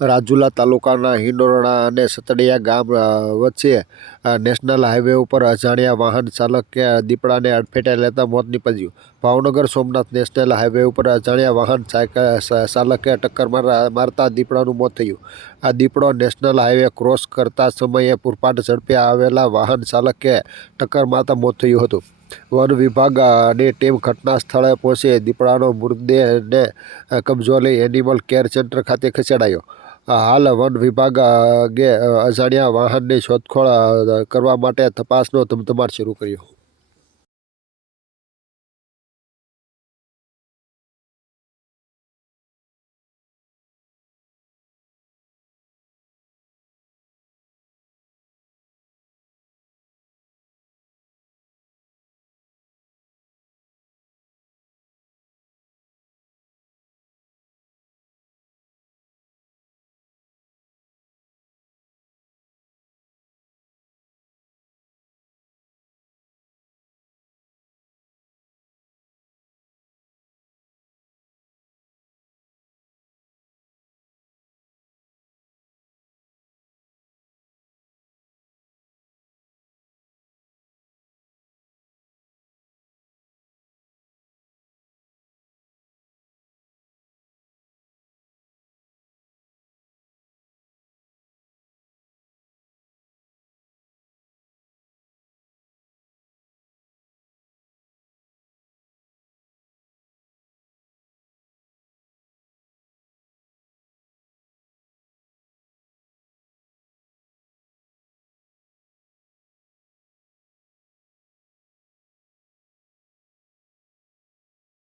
રાજુલા તાલુકાના હિંડોરણા અને સતડિયા ગામ વચ્ચે નેશનલ હાઈવે ઉપર અજાણ્યા વાહન ચાલકે દીપડાને અડફેટે લેતા મોત નીપજ્યું. ભાવનગર સોમનાથ નેશનલ હાઈવે ઉપર અજાણ્યા વાહન ચાલકે ટક્કર મારતા દીપડાનું મોત થયું. આ દીપડો નેશનલ હાઈવે ક્રોસ કરતા સમયે પૂરપાટ ઝડપે આવેલા વાહન ચાલકે ટક્કર મારતા મોત થયું હતું. વન વિભાગની ટીમ ઘટના સ્થળે પહોંચી દીપડાનો મૃતદેહને કબજો લઈ એનિમલ કેર સેન્ટર ખાતે ખસેડાયો. હાલ વન વિભાગે અજાણ્યા વાહનની શોધખોળ કરવા માટે તપાસનો ધમધમાટ શરૂ કર્યો.